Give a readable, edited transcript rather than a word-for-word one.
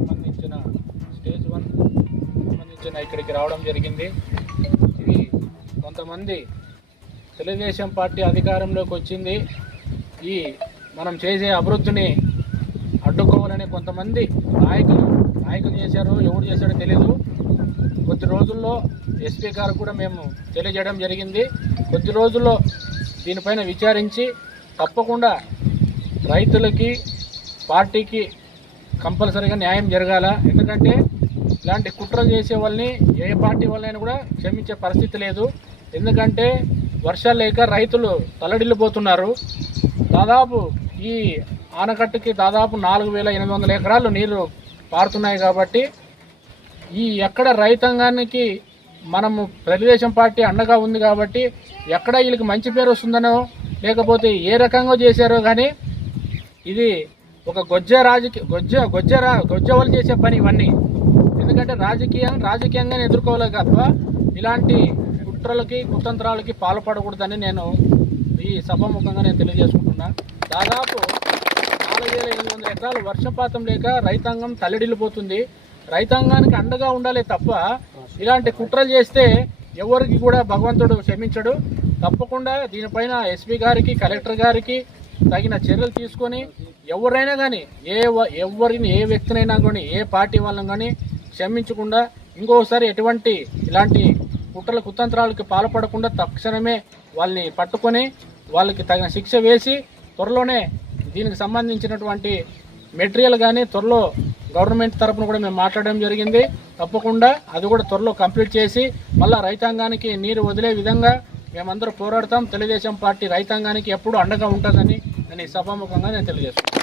సంబంధించిన స్టేజ్ 1 సంబంధించిన ఇక్కడికి రావడం జరిగింది. ఇది కొంతమంది తెలుగుదేశం పార్టీ అధికారంలోకి వచ్చింది, ఈ మనం చేసే అభివృద్ధిని అడ్డుకోవాలని కొంతమంది నాయకులు చేశారు. ఎవరు చేశాడో తెలియదు. కొద్ది రోజుల్లో ఎస్పీ గారు కూడా మేము తెలియజేయడం జరిగింది. కొద్ది రోజుల్లో దీనిపైన విచారించి తప్పకుండా రైతులకి పార్టీకి కంపల్సరీగా న్యాయం జరగాల. ఎందుకంటే ఇలాంటి కుట్రలు చేసే వాళ్ళని ఏ పార్టీ వాళ్ళైనా కూడా క్షమించే పరిస్థితి లేదు. ఎందుకంటే వర్షాలు లేక రైతులు తల్లడిల్లిపోతున్నారు. దాదాపు ఈ ఆనకట్టుకి దాదాపు 4,800 ఎకరాలు నీళ్లు పారుతున్నాయి. కాబట్టి ఈ ఎక్కడ రైతాంగానికి మనము తెలుగుదేశం పార్టీ అండగా ఉంది కాబట్టి ఎక్కడ వీళ్ళకి మంచి పేరు వస్తుందనో లేకపోతే ఏ రకంగా చేశారో కానీ ఇది ఒక గొజ్జ వాళ్ళు చేసే పని ఇవన్నీ. ఎందుకంటే రాజకీయంగానే ఎదుర్కోవాలి తప్ప ఇలాంటి కుట్రలకి కుతంత్రాలకి పాల్పడకూడదని నేను ఈ సభాముఖంగా నేను తెలియజేసుకుంటున్నా. దాదాపు 4,800 ఎకరాలు వర్షపాతం లేక రైతాంగం తల్లడిల్లిపోతుంది. రైతాంగానికి అండగా ఉండాలి తప్ప ఇలాంటి కుట్రలు చేస్తే ఎవరికి కూడా భగవంతుడు క్షమించడు. తప్పకుండా దీనిపైన ఎస్పీ గారికి కలెక్టర్ గారికి తగిన చర్యలు తీసుకొని ఎవరైనా కానీ ఏ వ్యక్తినైనా కానీ ఏ పార్టీ వాళ్ళని కానీ క్షమించకుండా ఇంకోసారి ఎటువంటి ఇలాంటి కుట్రల కుతంత్రాలకి పాల్పడకుండా తక్షణమే వాళ్ళని పట్టుకొని వాళ్ళకి తగిన శిక్ష వేసి త్వరలోనే దీనికి సంబంధించినటువంటి మెటీరియల్ కానీ త్వరలో గవర్నమెంట్ తరఫున కూడా మేము మాట్లాడడం జరిగింది. తప్పకుండా అది కూడా త్వరలో కంప్లీట్ చేసి మళ్ళీ రైతాంగానికి నీరు వదిలే విధంగా మేమందరూ పోరాడతాం. తెలుగుదేశం పార్టీ రైతాంగానికి ఎప్పుడు అండగా ఉంటుందని నేను ఈ సభాముఖంగా నేను తెలియజేస్తున్నాను.